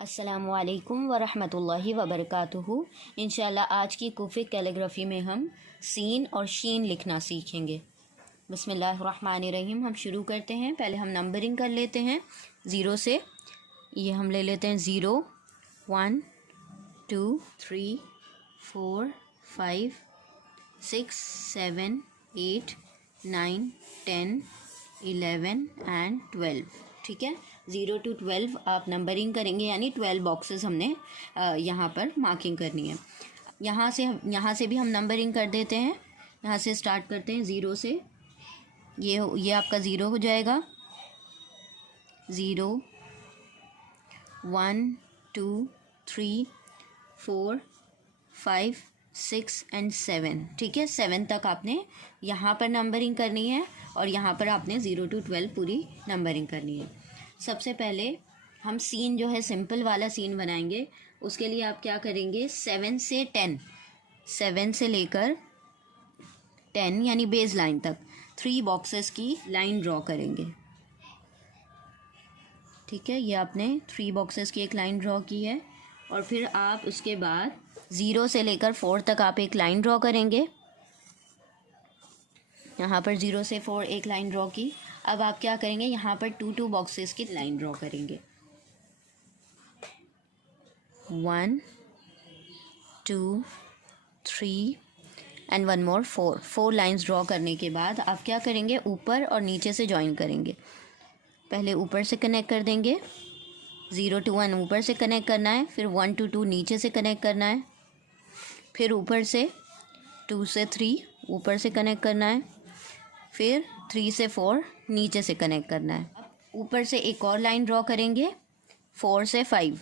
अस्सलामुअलैकुम वरहमतुल्लाहि वबरकातुहू। इंशाल्लाह आज की कुफिक कैलीग्राफी में हम सीन और शीन लिखना सीखेंगे। बिस्मिल्लाहिर्रहमानिर्रहीम। हम शुरू करते हैं। पहले हम नंबरिंग कर लेते हैं ज़ीरो से। ये हम ले लेते हैं 0 1 2 3 4 5 6 7 8 9 10 11 एंड 12। ठीक है, 0 to 12 आप नंबरिंग करेंगे, यानी 12 बॉक्सेस हमने यहाँ पर मार्किंग करनी है। यहाँ से भी हम नंबरिंग कर देते हैं। यहाँ से स्टार्ट करते हैं 0 से। ये आपका 0 हो जाएगा। 0 1 2 3 4 5 6 एंड 7। ठीक है, 7 तक आपने यहाँ पर नंबरिंग करनी है और यहाँ पर आपने 0 to 12 पूरी नंबरिंग करनी है। सबसे पहले हम सीन जो है सिंपल वाला सीन बनाएंगे। उसके लिए आप क्या करेंगे, 7 से 10, 7 से लेकर 10 यानी बेस लाइन तक 3 बॉक्सेस की लाइन ड्रॉ करेंगे। ठीक है, ये आपने 3 बॉक्सेस की एक लाइन ड्रॉ की है। और फिर आप उसके बाद 0 से लेकर 4 तक आप एक लाइन ड्रॉ करेंगे। यहाँ पर 0 से 4 एक लाइन ड्रॉ की। अब आप क्या करेंगे, यहाँ पर 2 बॉक्सेस की लाइन ड्रॉ करेंगे। 1 2 3 एंड 1 मोर 4 लाइंस ड्रॉ करने के बाद आप क्या करेंगे, ऊपर और नीचे से ज्वाइन करेंगे। पहले ऊपर से कनेक्ट कर देंगे, 0 to 1 ऊपर से कनेक्ट करना है, फिर 1 to 2 नीचे से कनेक्ट करना है, फिर ऊपर से 2 से 3 ऊपर से कनेक्ट करना है, फिर 3 से 4 नीचे से कनेक्ट करना है। ऊपर से एक और लाइन ड्रॉ करेंगे 4 से 5।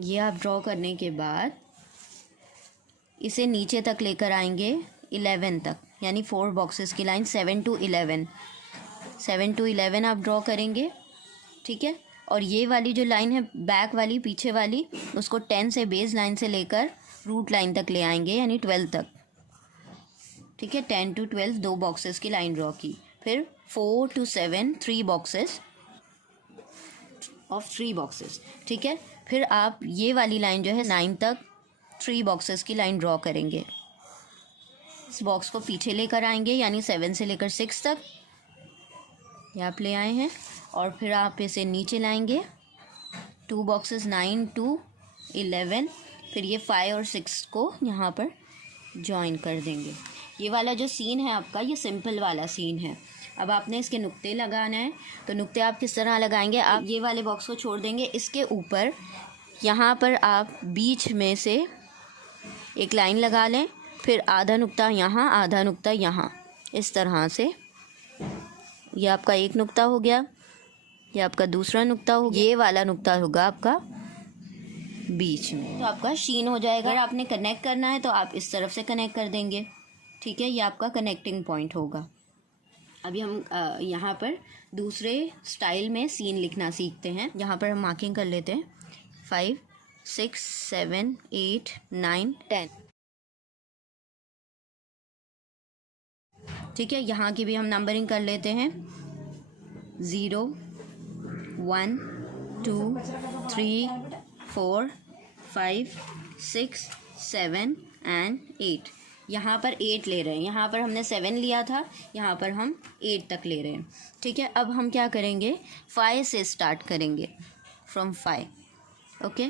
ये आप ड्रॉ करने के बाद इसे नीचे तक लेकर आएंगे 11 तक, यानी 4 बॉक्सेस की लाइन 7 to 11। 7 to 11 आप ड्रॉ करेंगे। ठीक है, और ये वाली जो लाइन है बैक वाली, पीछे वाली, उसको 10 से बेस लाइन से लेकर रूट लाइन तक ले आएंगे, यानी 12 तक। ठीक है, 10 to 12 2 बॉक्सेस की लाइन ड्रॉ की। फिर 4 to 7 3 बॉक्सेस ऑफ 3 बॉक्सेस। ठीक है, फिर आप ये वाली लाइन जो है 9 तक 3 बॉक्सेस की लाइन ड्रॉ करेंगे। इस बॉक्स को पीछे लेकर आएंगे, यानी 7 से लेकर 6 तक ये आप ले आए हैं। और फिर आप इसे नीचे लाएंगे 2 बॉक्सेस 9 to 11। फिर ये 5 और 6 को यहाँ पर जॉइन कर देंगे। ये वाला जो सीन है आपका, ये सिंपल वाला सीन है। अब आपने इसके नुक्ते लगाना है, तो नुक्ते आप किस तरह लगाएंगे, आप ये वाले बॉक्स को छोड़ देंगे, इसके ऊपर यहाँ पर आप बीच में से एक लाइन लगा लें, फिर आधा नुक्ता यहाँ, आधा नुक्ता यहाँ, इस तरह से। ये आपका एक नुक्ता हो गया, ये आपका दूसरा नुक्ता हो गया, ये वाला नुक्ता होगा आपका बीच में, तो आपका शीन हो जाएगा। अगर आपने कनेक्ट करना है तो आप इस तरफ से कनेक्ट कर देंगे। ठीक है, ये आपका कनेक्टिंग पॉइंट होगा। अभी हम यहाँ पर दूसरे स्टाइल में सीन लिखना सीखते हैं। यहाँ पर हम मार्किंग कर लेते हैं 5 6 7 8 9 10। ठीक है, यहाँ की भी हम नंबरिंग कर लेते हैं 0 1 2 3 4 5 6 7 एंड 8। यहाँ पर 8 ले रहे हैं, यहाँ पर हमने 7 लिया था, यहाँ पर हम 8 तक ले रहे हैं। ठीक है, अब हम क्या करेंगे, 5 से स्टार्ट करेंगे, फ्रॉम 5। ओके,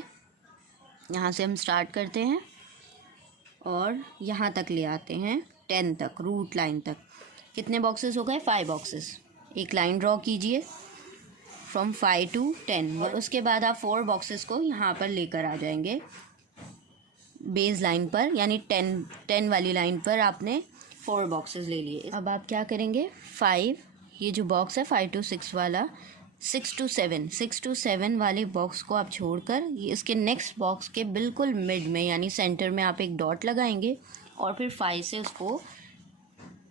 यहाँ से हम स्टार्ट करते हैं और यहाँ तक ले आते हैं 10 तक, रूट लाइन तक। कितने बॉक्सेस हो गए, 5 बॉक्सेस। एक लाइन ड्रॉ कीजिए फ्रॉम 5 to 10, और उसके बाद आप 4 बॉक्सेस को यहाँ पर लेकर आ जाएंगे बेस लाइन पर, यानी 10 वाली लाइन पर आपने 4 बॉक्सेस ले लिए। अब आप क्या करेंगे, 5, ये जो बॉक्स है 5 to 6 वाला, 6 to 7 वाले बॉक्स को आप छोड़कर ये इसके नेक्स्ट बॉक्स के बिल्कुल मिड में, यानी सेंटर में आप एक डॉट लगाएंगे और फिर 5 से उसको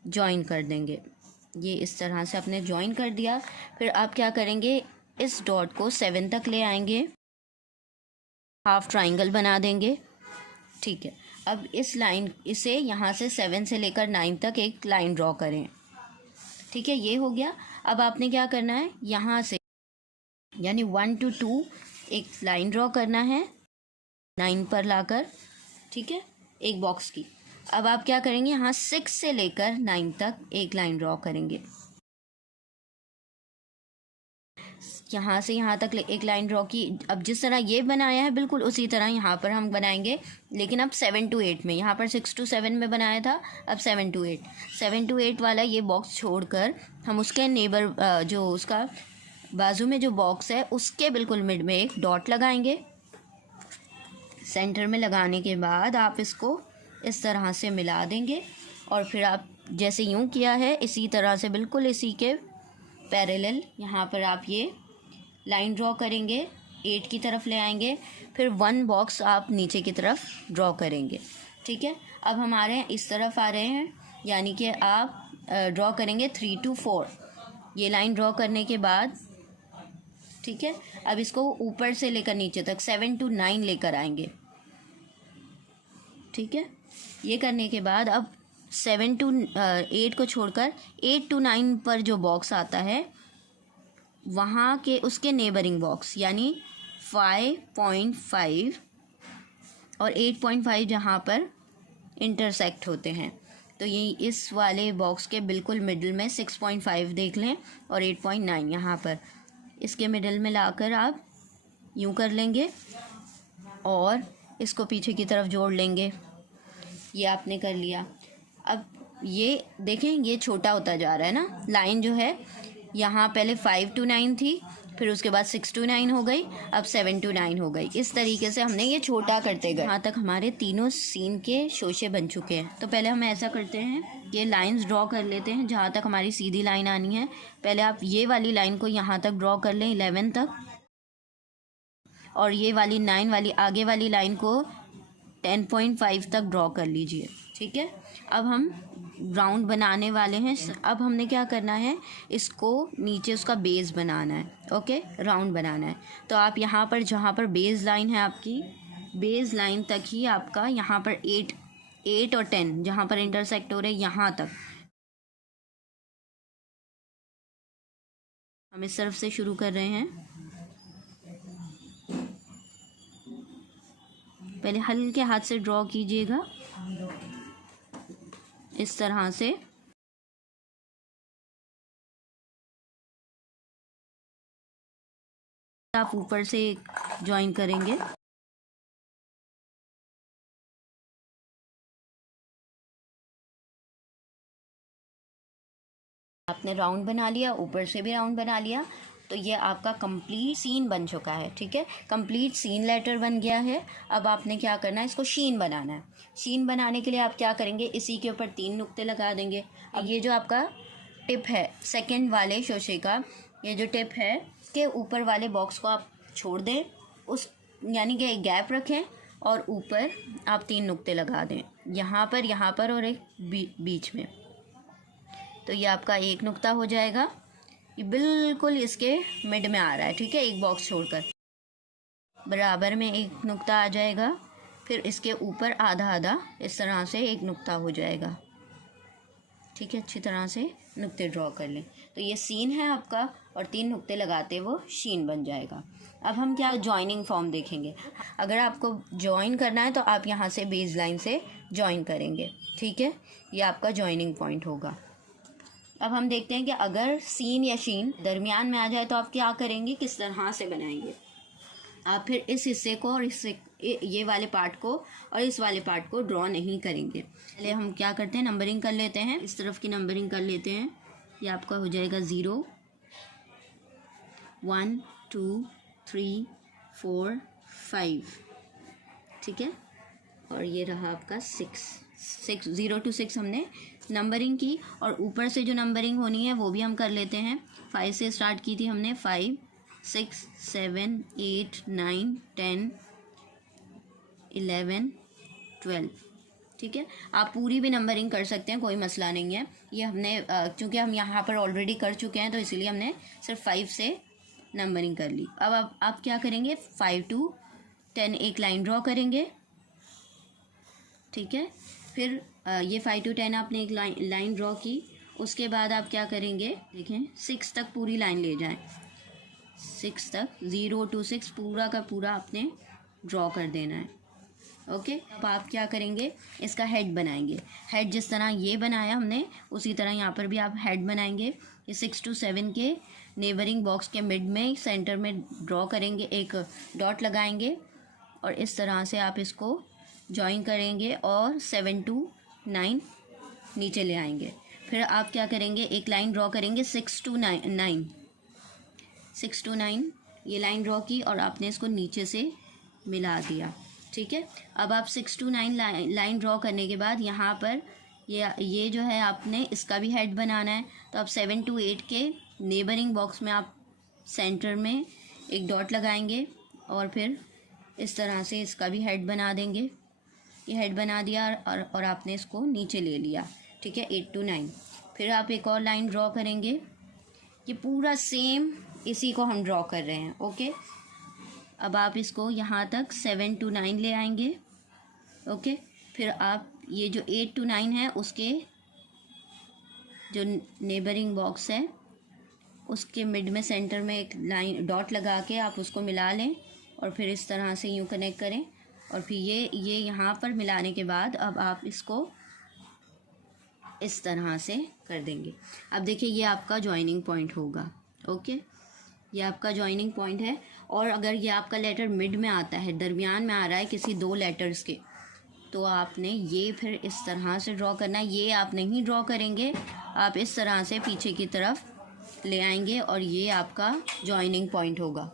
जॉइन कर देंगे। ये इस तरह से आपने जॉइन कर दिया। फिर आप क्या करेंगे, इस डॉट को 7 तक ले आएंगे, हाफ ट्राइंगल बना देंगे। ठीक है, अब इसे यहाँ से 7 से लेकर 9 तक एक लाइन ड्रॉ करें। ठीक है, ये हो गया। अब आपने क्या करना है, यहाँ से यानी 1 to 2 एक लाइन ड्रॉ करना है 9 पर लाकर, ठीक है, एक बॉक्स की। अब आप क्या करेंगे, यहाँ 6 से लेकर 9 तक एक लाइन ड्रॉ करेंगे। यहाँ से यहाँ तक एक लाइन ड्रॉ की। अब जिस तरह ये बनाया है बिल्कुल उसी तरह यहाँ पर हम बनाएंगे, लेकिन अब 7 to 8 में। यहाँ पर 6 to 7 में बनाया था, अब 7 to 8। 7 to 8 वाला ये बॉक्स छोड़कर हम उसके नेबर जो उसका बाजू में जो बॉक्स है उसके बिल्कुल मिड में एक डॉट लगाएंगे। सेंटर में लगाने के बाद आप इसको इस तरह से मिला देंगे और फिर आप जैसे यूँ किया है इसी तरह से बिल्कुल इसी के पैरेलल यहाँ पर आप ये लाइन ड्रॉ करेंगे, 8 की तरफ ले आएंगे, फिर 1 बॉक्स आप नीचे की तरफ ड्रॉ करेंगे, ठीक है। अब हमारे इस तरफ आ रहे हैं, यानी कि आप ड्रॉ करेंगे 3 to 4 ये लाइन ड्रॉ करने के बाद, ठीक है। अब इसको ऊपर से लेकर नीचे तक 7 to 9 लेकर आएंगे, ठीक है। ये करने के बाद अब 7 to 8 को छोड़कर 8 to 9 पर जो बॉक्स आता है वहाँ के उसके नेबरिंग बॉक्स यानी 5.5 और 8.5 जहाँ पर इंटरसेक्ट होते हैं, तो ये इस वाले बॉक्स के बिल्कुल मिडल में 6.5 देख लें और 8.9 यहाँ पर इसके मिडल में लाकर आप यूँ कर लेंगे और इसको पीछे की तरफ जोड़ लेंगे। ये आपने कर लिया। अब ये देखें ये छोटा होता जा रहा है ना, लाइन जो है यहाँ पहले 5 to 9 थी, फिर उसके बाद 6 to 9 हो गई, अब 7 to 9 हो गई। इस तरीके से हमने ये छोटा करते गए। यहाँ तक हमारे तीनों सीन के शोशे बन चुके हैं। तो पहले हम ऐसा करते हैं, ये लाइंस ड्रॉ कर लेते हैं जहाँ तक हमारी सीधी लाइन आनी है। पहले आप ये वाली लाइन को यहाँ तक ड्रॉ कर लें 11 तक, और ये वाली 9 वाली आगे वाली लाइन को 10.5 तक ड्रॉ कर लीजिए, ठीक है। अब हम राउंड बनाने वाले हैं। अब हमने क्या करना है, इसको नीचे उसका बेस बनाना है, ओके, राउंड बनाना है। तो आप यहाँ पर जहाँ पर बेस लाइन है आपकी, बेस लाइन तक ही आपका यहाँ पर 8 और 10 जहाँ पर इंटरसेक्ट हो रहे हैं यहाँ तक हम इस तरफ से शुरू कर रहे हैं। पहले हल्के हाथ से ड्रॉ कीजिएगा इस तरह से। आप ऊपर से ज्वाइन करेंगे। आपने राउंड बना लिया, ऊपर से भी राउंड बना लिया, तो ये आपका कंप्लीट सीन बन चुका है, ठीक है। कंप्लीट सीन लेटर बन गया है। अब आपने क्या करना है, इसको शीन बनाना है। शीन बनाने के लिए आप क्या करेंगे, इसी के ऊपर 3 नुक्ते लगा देंगे। अब ये जो आपका टिप है सेकंड वाले शोशे का, ये जो टिप है इसके ऊपर वाले बॉक्स को आप छोड़ दें, उस यानी कि एक गैप रखें और ऊपर आप 3 नुक्ते लगा दें, यहाँ पर और एक बीच में। तो ये आपका एक नुक्ता हो जाएगा, ये बिल्कुल इसके मिड में आ रहा है, ठीक है, एक बॉक्स छोड़कर बराबर में एक नुक्ता आ जाएगा। फिर इसके ऊपर आधा आधा इस तरह से एक नुक्ता हो जाएगा, ठीक है। अच्छी तरह से नुक्ते ड्रॉ कर लें। तो ये सीन है आपका, और 3 नुक्ते लगाते वो शीन बन जाएगा। अब हम क्या जॉइनिंग फॉर्म देखेंगे। अगर आपको जॉइन करना है तो आप यहाँ से बेस लाइन से जॉइन करेंगे, ठीक है, ये आपका जॉइनिंग पॉइंट होगा। अब हम देखते हैं कि अगर सीन या शीन दरमियान में आ जाए तो आप क्या करेंगे, किस तरह से बनाएंगे। आप फिर इस हिस्से को और ये वाले पार्ट को और इस वाले पार्ट को ड्रॉ नहीं करेंगे। पहले हम क्या करते हैं, नंबरिंग कर लेते हैं। इस तरफ की नंबरिंग कर लेते हैं। ये आपका हो जाएगा 0 1 2 3 4 5, ठीक है। और ये रहा आपका 6 0 to 6 हमने नंबरिंग की, और ऊपर से जो नंबरिंग होनी है वो भी हम कर लेते हैं। 5 से स्टार्ट की थी हमने, 5 6 7 8 9 10 11 12, ठीक है। आप पूरी भी नंबरिंग कर सकते हैं, कोई मसला नहीं है। ये हमने चूँकि हम यहाँ पर ऑलरेडी कर चुके हैं तो इसलिए हमने सिर्फ 5 से नंबरिंग कर ली। अब आप क्या करेंगे, 5 to 10 एक लाइन ड्रॉ करेंगे, ठीक है। फिर ये 5 to 10 आपने एक लाइन ड्रॉ की। उसके बाद आप क्या करेंगे, देखें 6 तक पूरी लाइन ले जाएं। 6 तक, 0 to 6 पूरा का पूरा आपने ड्रॉ कर देना है। ओके, अब आप क्या करेंगे, इसका हेड बनाएंगे। हेड जिस तरह ये बनाया हमने उसी तरह यहाँ पर भी आप हेड बनाएंगे। ये 6 to 7 के नेबरिंग बॉक्स के मिड में सेंटर में ड्रॉ करेंगे, एक डॉट लगाएंगे और इस तरह से आप इसको जॉइन करेंगे और 7 to 9 नीचे ले आएंगे। फिर आप क्या करेंगे, एक लाइन ड्रॉ करेंगे 6 to 9 6 to 9 ये लाइन ड्रॉ की और आपने इसको नीचे से मिला दिया। ठीक है, अब आप 6 to 9 लाइन ड्रॉ करने के बाद यहाँ पर ये जो है आपने इसका भी हेड बनाना है। तो आप 7 to 8 के नेबरिंग बॉक्स में आप सेंटर में एक डॉट लगाएंगे और फिर इस तरह से इसका भी हेड बना देंगे। ये हेड बना दिया और आपने इसको नीचे ले लिया। ठीक है, 8 to 9। फिर आप एक और लाइन ड्रॉ करेंगे। ये पूरा सेम इसी को हम ड्रॉ कर रहे हैं। ओके, अब आप इसको यहाँ तक 7 to 9 ले आएंगे। ओके, फिर आप ये जो 8 to 9 है उसके जो नेबरिंग बॉक्स है उसके मिड में सेंटर में एक लाइन डॉट लगा के आप उसको मिला लें और फिर इस तरह से यूँ कनेक्ट करें और फिर ये यहाँ पर मिलाने के बाद अब आप इसको इस तरह से कर देंगे। अब देखिए ये आपका जॉइनिंग पॉइंट होगा। ओके, ये आपका जॉइनिंग पॉइंट है। और अगर ये आपका लेटर मिड में आता है, दरमियान में आ रहा है किसी दो लेटर्स के, तो आपने ये फिर इस तरह से ड्रॉ करना है। ये आप नहीं ड्रॉ करेंगे, आप इस तरह से पीछे की तरफ ले आएंगे और ये आपका जॉइनिंग पॉइंट होगा।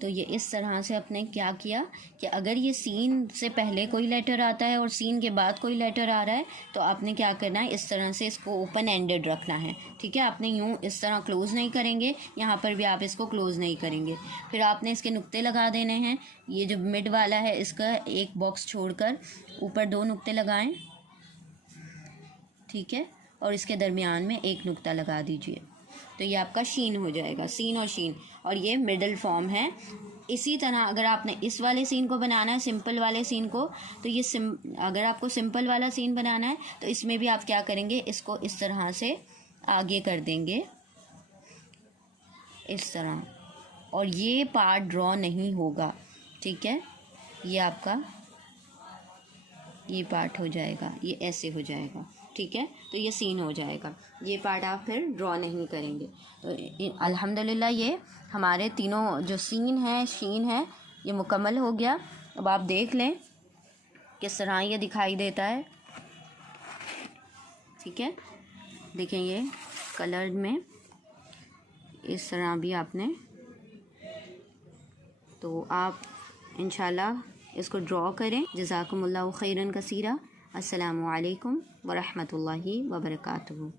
तो ये इस तरह से आपने क्या किया कि अगर ये सीन से पहले कोई लेटर आता है और सीन के बाद कोई लेटर आ रहा है तो आपने क्या करना है, इस तरह से इसको ओपन एंडेड रखना है। ठीक है, आपने यूँ इस तरह क्लोज़ नहीं करेंगे, यहाँ पर भी आप इसको क्लोज़ नहीं करेंगे। फिर आपने इसके नुक्ते लगा देने हैं। ये जो मिड वाला है इसका एक बॉक्स छोड़कर ऊपर 2 नुक्ते लगाएं। ठीक है, और इसके दरमियान में एक नुक्ता लगा दीजिए। तो ये आपका शीन हो जाएगा, सीन और शीन, और ये मिडल फॉर्म है। इसी तरह अगर आपने इस वाले सीन को बनाना है, सिंपल वाले सीन को, तो ये अगर आपको सिंपल वाला सीन बनाना है तो इसमें भी आप क्या करेंगे, इसको इस तरह से आगे कर देंगे इस तरह, और ये पार्ट ड्रॉ नहीं होगा। ठीक है, ये आपका ये पार्ट हो जाएगा, ये ऐसे हो जाएगा। ठीक है, तो ये सीन हो जाएगा, ये पार्ट आप फिर ड्रॉ नहीं करेंगे। तो अल्हम्दुलिल्लाह ये हमारे तीनों जो सीन है, शीन है, ये मुकम्मल हो गया। अब आप देख लें किस तरह ये दिखाई देता है। ठीक है, देखें ये कलर में इस तरह भी आपने, तो आप इंशाल्लाह इसको ड्रॉ करें। जज़ाकुमुल्लाहु खैरन कसीरा। अस्सलामु अलैकुम व रहमतुल्लाहि व बरकातुहू।